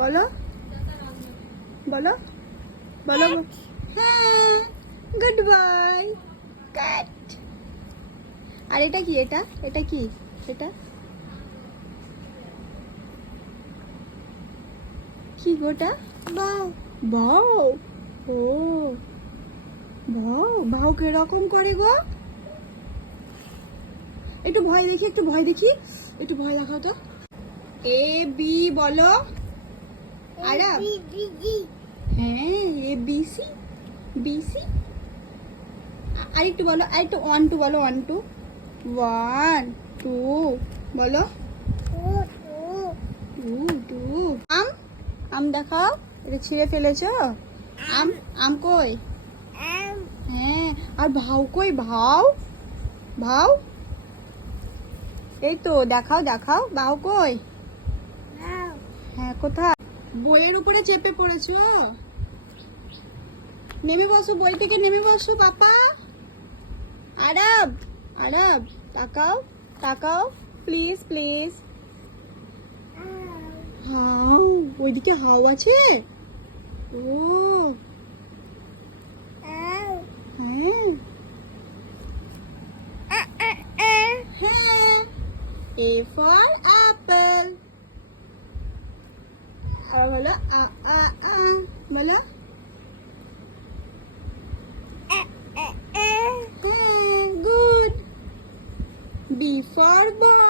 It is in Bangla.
বলো বলো বলো। হ্যাঁ, গুড বাই ক্যাট। আর এটা কি? এটা এটা কি? এটা কি গোটা? বাও বাও। ও বাও, বাও কিরকম করে গো? একটু ভয় দেখি, একটু ভয় দেখি, একটু ভয় দেখাও তো। এ বি বলো। আরব। হ্যাঁ, A B C, B C. আর একটু বলো, আর একটু ওয়ান টু বলো, ওয়ান টু, ওয়ান টু বলো, টু টু। আম, আম দেখাও। এটা ছিঁড়ে ফেলেছো? আম, আম কই? হ্যাঁ, আর ভাও কই? ভাও, ভাও। এই তো দেখাও দেখাও, ভাও কই? হ্যাঁ, কোথায়? বইয়ের উপরে চেপে পড়েছো? নেমে বসো, বই থেকে নেমে বসো পাপা। আরব, আরব তাকাও, তাকাও প্লিজ প্লিজ। হাও, ওইদিকে হাও আছে। ও হ্যাঁ, হ্যাঁ। A for Apple. আর বলো বলো। হ্যাঁ, গুড। B for ball.